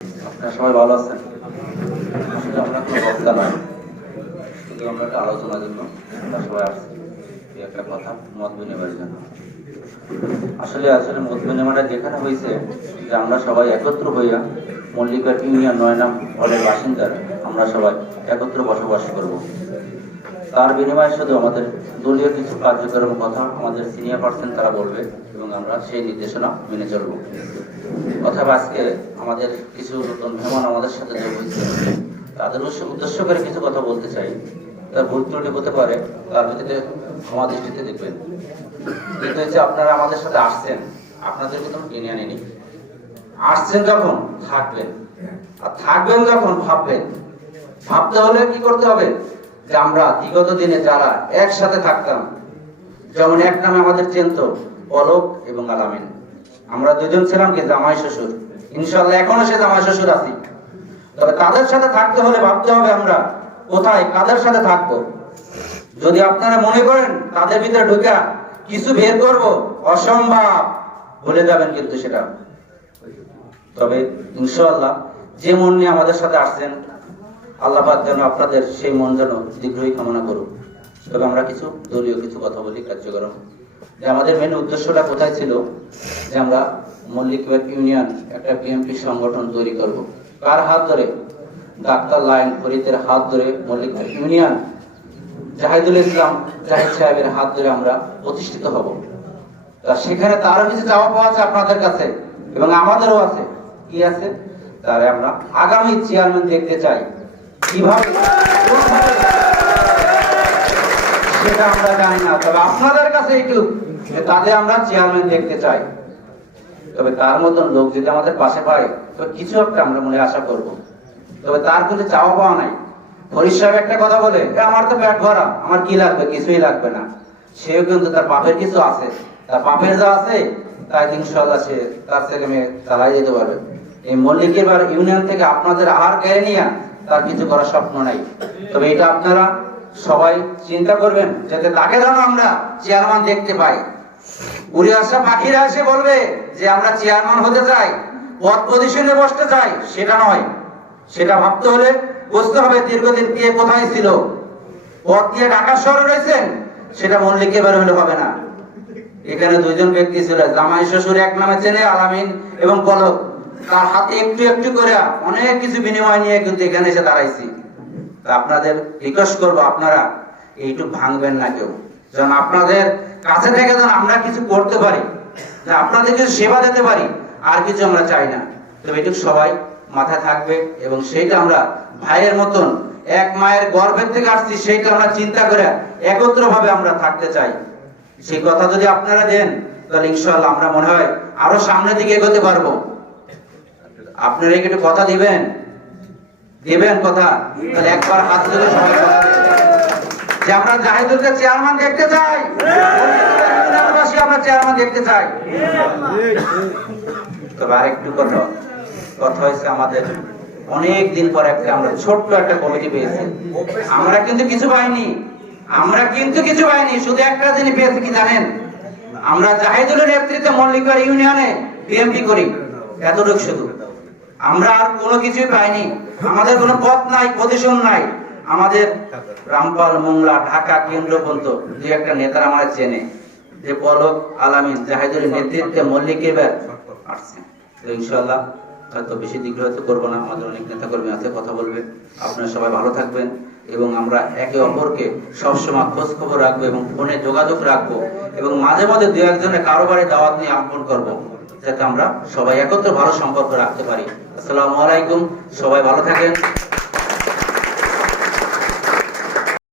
আপনারা সবাই ভালো আছেন? আসলে আমরা কোনো বক্তা নয়, শুধু আমরা একটা আলোচনার জন্য আমরা সবাই আসছি। এই একটা কথা মত বিনিময়ের জন্য। আসলে মত বিনিময়টা যেখানে হয়েছে যে আমরা সবাই একত্র হইয়া মল্লিকার ইউনিয়ন ৯ নং হলের বাসিন্দার আমরা সবাই একত্র বসবাস করব। তার বিনিময়ে শুধু আমাদের দলীয় কিছু কার্যক্রম কথা আমাদের সিনিয়র পার্সন তারা বলবে এবং আমরা সেই নির্দেশনা মেনে চলব। অথবা আজকে আমাদের কিছু নতুন মেহমান আমাদের সাথে যোগ হয়েছে, তাদের উদ্দেশ্য করে কিছু কথা বলতে চাই। তার ভুল ত্রুটি হতে পারে, তার ভিত্তিতে আমার দৃষ্টিতে দেখবেন। কিন্তু হচ্ছে আপনারা আমাদের সাথে আসছেন, আপনাদেরকে তো কিনে আনিনি। আসছেন যখন থাকবেন, আর থাকবেন যখন ভাববেন। ভাবতে হলে কি করতে হবে? যে আমরা বিগত দিনে যারা একসাথে থাকতাম, যেমন এক নামে আমাদের চেনত পলক এবং আলামিন, আমরা দুজন ছিলাম কি জামাই শ্বশুর। ইনশাআল্লাহ এখনো সে জামাই শ্বশুর আছি। তবে তাদের সাথে থাকতে হলে ভাবতে হবে আমরা কোথায় কাদের সাথে থাকবো। যদি আপনারা মনে করেন তাদের ভিতরে ঢুকা কিছু বের করব, অসম্ভব, ভুলে যাবেন কিন্তু সেটা। তবে ইনশাআল্লাহ যে মন নিয়ে আমাদের সাথে আসছেন, আল্লাহ পাক যেন আপনাদের সেই মন যেন দীর্ঘই কামনা করুক। তবে আমরা কিছু দলীয় কিছু কথা বলি কার্যক্রম। যে আমাদের মেন উদ্দেশ্যটা কোথায় ছিল, যে আমরা মল্লিক ইউনিয়ন একটা বিএনপি সংগঠন তৈরি করব। কার হাত ধরে? ডাক্তার লাইন ফরিদের হাত ধরে মল্লিক ইউনিয়ন জাহিদুল ইসলাম জাহিদ সাহেবের হাত ধরে আমরা প্রতিষ্ঠিত হব। তা সেখানে তারও কিছু চাওয়া পাওয়া আছে আপনাদের কাছে এবং আমাদেরও আছে। কি আছে? তাহলে আমরা আগামী চেয়ারম্যান দেখতে চাই। কিভাবে সেটা আমরা জানি না, তবে আপনাদের কাছে একটু তাদের আমরা চেয়ারম্যান দেখতে চাই। তবে তার মতন লোক যদি আমাদের পাশে পায় তো কিছু একটা আমরা মনে আশা করব। তবে তার কিছু চাওয়া পাওয়া নাই। ফরিদ সাহেব একটা কথা বলে, আমার তো পেট ভরা, আমার কি লাগবে? কিছুই লাগবে না। সেও কিন্তু তার পাপের কিছু আছে, তার পাপের যা আছে তাই ইনশাআল্লাহ সে তার ছেলে মেয়ে চালাই যেতে পারবে। এই মল্লিকের ইউনিয়ন থেকে আপনাদের আর কেড়ে নিয়ে তার কিছু করার স্বপ্ন নাই। তবে এটা আপনারা সবাই চিন্তা করবেন যাতে তাকে যেন আমরা চেয়ারম্যান দেখতে পাই। উড়ে আসা পাখিরা এসে বলবে যে আমরা চেয়ারম্যান হতে চাই, পদ পজিশনে বসতে চাই, সেটা নয়। সেটা ভাবতে হলে বুঝতে হবে দীর্ঘদিন কে কোথায় ছিল। পদ দিয়ে ঢাকা শহরে রয়েছেন, সেটা মল্লিক এবার হলে হবে না। এখানে দুইজন ব্যক্তি ছিল, জামাই শ্বশুর এক নামে চেনে আলামিন এবং পলক। তার হাতে একটু একটু করে অনেক কিছু বিনিময় নিয়ে কিন্তু এখানে এসে দাঁড়াইছি। আপনাদের রিকোয়েস্ট করবো আপনারা এইটুক ভাঙবেন না কেউ, যেন আপনাদের কাছে থেকে যেন আমরা কিছু করতে পারি, যে আপনাদের কিছু সেবা দিতে পারি, আর কিছু আমরা চাই না। তো এইটুক সবাই মাথায় থাকবে এবং সেইটা আমরা ভাইয়ের মতন এক মায়ের গর্ভের থেকে আসছি, সেইটা আমরা চিন্তা করে একত্র ভাবে আমরা থাকতে চাই। সেই কথা যদি আপনারা দেন তাহলে ইনশাআল্লাহ আমরা মনে হয় আরো সামনের দিকে এগোতে পারবো। আপনারা একটু কথা দিবেন কথা? তাহলে একবার হাত তুলে সবাই যে আমরা জাহিদুলকে চেয়ারম্যান দেখতে চাই, আমরা চেয়ারম্যান দেখতে চাই। তবে আরেকটু কথা হয়েছে, আমাদের অনেক দিন পর আমরা ছোট্ট একটা কমিটি পেয়েছি। আমরা কিন্তু কিছু পাইনি, শুধু একটা জিনিস পেয়েছি কি জানেন? আমরা জাহিদুলের নেতৃত্বে মল্লিকার ইউনিয়নে বিএনপি করি, এতটুকু শুধু। আমরা আর কোনো কিছুই পাইনি। আমাদের কোনো পথ নাই, পজিশন নাই। আমাদের রামপাল, মোংলা, ঢাকা কেন্দ্র পর্যন্ত যে একটা নেতারা আমার চেনে, যে পলক আলামিন জাহিদুলের নেতৃত্বে মল্লিকের আসছে। ইনশাআল্লাহ হয়তো বেশি দীর্ঘ হয়তো করবো না, আমাদের অনেক নেতা কর্মী আছে, কথা বলবে। আপনারা সবাই ভালো থাকবেন এবং আমরা একে অপরকে সবসময় খোঁজ খবর রাখবো এবং ফোনে যোগাযোগ রাখবো এবং মাঝে মাঝে দু একজনের কারোবারে দাওয়াত নিয়ে আমন্ত্রণ করবো, যাতে আমরা সবাই একত্র ভালো সম্পর্ক রাখতে পারি। আসসালামু আলাইকুম, সবাই ভালো থাকেন।